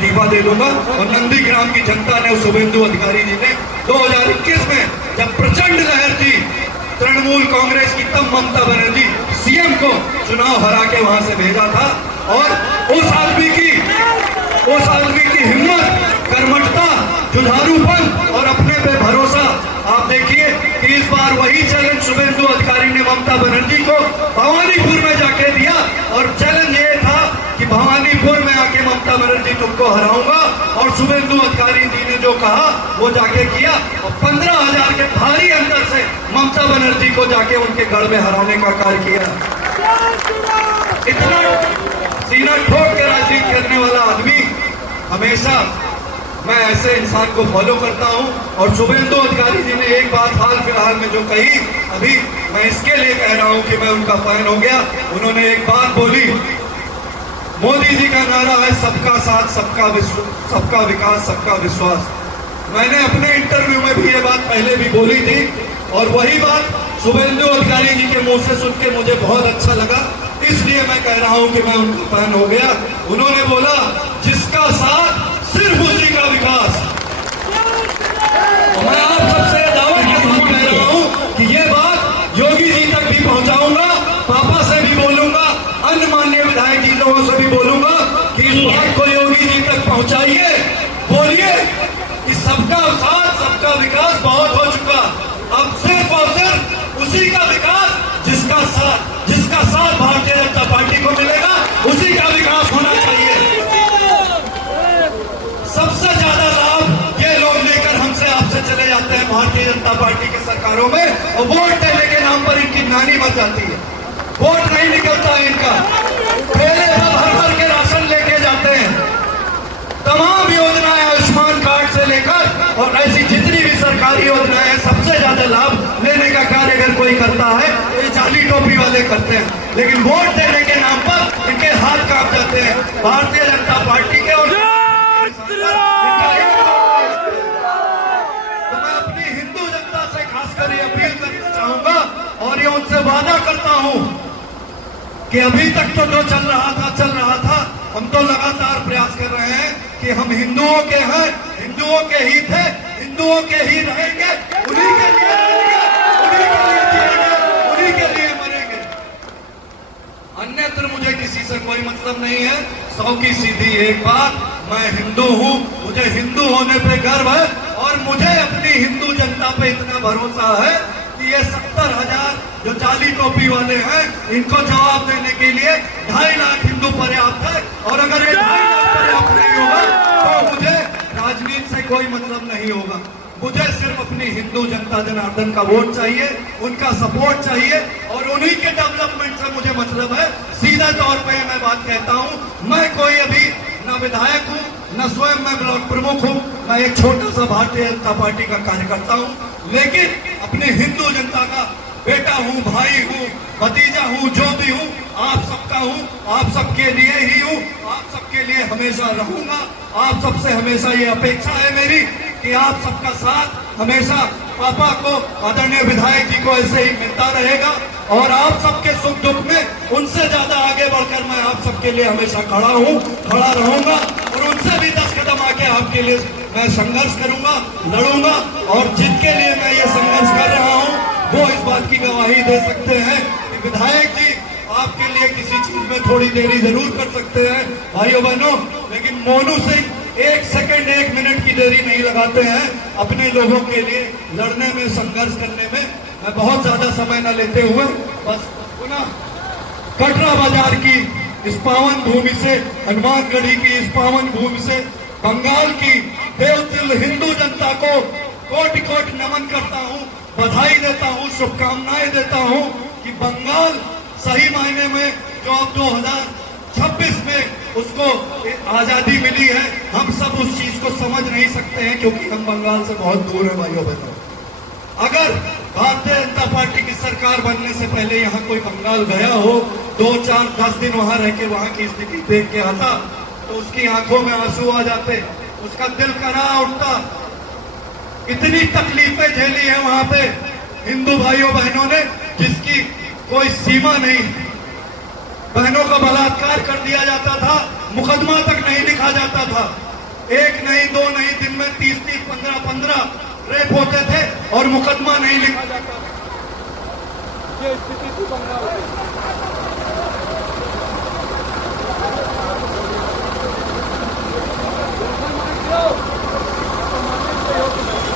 इस्तीफा दे दूंगा। और नंदीग्राम की जनता ने, शुभेंदु अधिकारी जी ने 2021 में जब प्रचंड लहर थी तृणमूल कांग्रेस की, तब ममता बनर्जी सीएम को चुनाव हरा के वहां से भेजा था। और उस आदमी की हिम्मत, कर्मठता, जुझारूपन और अपने पे भरोसा, आप देखिए कि इस बार वही चैलेंज शुभेंदु अधिकारी ने ममता बनर्जी को भवानीपुर में जाके दिया। और चैलेंज ये था कि भवानीपुर में आके ममता बनर्जी तुमको हराऊंगा। और शुभेंदु अधिकारी जी ने जो कहा वो जाके किया और 15,000 के भारी अंतर से ममता बनर्जी को जाके उनके गढ़ में हराने का कार्य किया। इतना सीना ठोक के राजनीति करने वाला आदमी, हमेशा मैं ऐसे इंसान को फॉलो करता हूं। और शुभेंदु अधिकारी जी ने एक बात हाल फिलहाल में जो कही, अभी मैं इसके लिए कह रहा हूं कि मैं उनका फैन हो गया। उन्होंने एक बात बोली, मोदी जी का नारा है सबका साथ, सबका विकास, सबका विश्वास। मैंने अपने इंटरव्यू में भी ये बात पहले भी बोली थी और वही बात शुभेंदु अधिकारी जी के मुंह से सुन के मुझे बहुत अच्छा लगा, इसलिए मैं कह रहा हूं कि मैं उनका फैन हो गया। उन्होंने बोला जिसका साथ सिर्फ उसी का विकास। मैं आप सबसे दावे के साथ कह रहा हूं कि ये बात योगी जी तक भी पहुंचाऊंगा, पापा से भी बोलूंगा, अन्य माननीय विधायक जी लोगों से भी बोलूंगा कि इस बात को योगी जी तक पहुंचाइए, बोलिए कि सबका साथ, सबका विकास बहुत हो चुका, अब सिर्फ और सिर्फ उसी का विकास जिसका साथ भारतीय जनता पार्टी को मिलेगा, उसी का विकास होना चाहिए। सबसे ज्यादा लाभ ये लोग लेकर हमसे आपसे चले जाते हैं भारतीय जनता पार्टी की सरकारों में, और वोट देने के नाम पर इनकी नानी बच जाती है, वोट नहीं निकलता है इनका। पहले भर भर के राशन लेके जाते हैं, तमाम योजनाएं आयुष्मान कार्ड से लेकर और ऐसी जितनी भी सरकारी योजनाएं हैं, सबसे ज्यादा लाभ लेने का कार्य अगर कोई करता है तो ये जाली टोपी वाले करते हैं। लेकिन वोट देने के नाम पर इनके हाथ कांप जाते हैं भारतीय जनता पार्टी के। और तो मैं अपनी हिंदू जनता से खासकर ये अपील करना चाहूंगा और ये उनसे वादा करता हूं कि अभी तक तो जो चल रहा था, हम तो लगातार प्रयास कर रहे हैं कि हम हिंदुओं के हैं, हिंदुओं के ही थे, हिंदुओं के ही रहेंगे, उन्हीं के लिए रहेंगे, उन्हीं के लिए जिएंगे, उन्हीं के लिए मरेंगे। अन्यत्र मुझे किसी से कोई मतलब नहीं है। 100 की सीधी एक बात, मैं हिंदू हूं, मुझे हिंदू होने पे गर्व है और मुझे अपनी हिंदू जनता पे इतना भरोसा है कि ये 70,000 जो जाली टोपी वाले हैं, इनको जवाब देने के लिए 2.5 लाख हिंदू पर्याप्त है। और अगर ये 2.5 लाख पर्याप्त नहीं होगा तो मुझे राजनीति से कोई मतलब नहीं होगा। मुझे सिर्फ अपनी हिंदू जनता जनार्दन का वोट चाहिए, उनका सपोर्ट चाहिए और उन्हीं के डेवलपमेंट से मुझे मतलब है। सीधे तौर पे मैं बात कहता हूं, मैं कोई अभी न विधायक हूं, न स्वयं मैं ब्लॉक प्रमुख हूं, मैं एक छोटा सा भारतीय जनता पार्टी का कार्यकर्ता हूं, लेकिन अपनी हिंदू जनता का बेटा हूं, भाई हूं, भतीजा हूं, जो भी हूं, आप सबका हूं, आप सबके लिए ही हूं, आप सबके लिए हमेशा रहूंगा। आप सबसे हमेशा ये अपेक्षा है मेरी कि आप सबका साथ हमेशा पापा को, आदरणीय विधायक जी को ऐसे ही मिलता रहेगा और आप सबके सुख दुख में उनसे ज्यादा आगे बढ़कर मैं आप सबके लिए हमेशा खड़ा हूं, खड़ा रहूंगा और उनसे भी 10 कदम आके आपके लिए मैं संघर्ष करूंगा, लड़ूंगा। और जिनके लिए मैं ये संघर्ष कर रहा हूं वो इस बात की गवाही दे सकते हैं कि विधायक जी आपके लिए किसी चीज में थोड़ी देरी जरूर कर सकते हैं भाइयों बहनों, लेकिन मोनू सिंह 1 सेकंड 1 मिनट की देरी नहीं लगाते हैं अपने लोगों के लिए लड़ने में, संघर्ष करने में। मैं बहुत ज्यादा समय न लेते हुए बस पुनः कटरा बाजार की इस पावन भूमि से, हनुमानगढ़ी की इस पावन भूमि से, बंगाल की देवदिल हिंदू जनता को कोटि कोटि नमन करता हूं, बधाई देता हूं, शुभकामनाएं देता हूं कि बंगाल सही मायने में जो अब 2026 में उसको आजादी मिली है, हम सब उस चीज को समझ नहीं सकते हैं क्योंकि हम बंगाल से बहुत दूर है भाइयों बहनों। अगर भारतीय जनता पार्टी की सरकार बनने से पहले यहाँ कोई बंगाल गया हो, 2, 4, 10 दिन वहां रह के वहां की स्थिति देख के आता तो उसकी आंखों में आंसू आ जाते, उसका दिल करा उठता। इतनी तकलीफें झेली है वहां पे हिंदू भाइयों बहनों ने जिसकी कोई सीमा नहीं। बहनों का बलात्कार कर दिया जाता था, मुकदमा तक नहीं लिखा जाता था, एक नहीं, दो नहीं, दिन में 30-30, 15-15 रेप होते थे और मुकदमा नहीं लिखा जाता। ये स्थिति थी बंगाल की।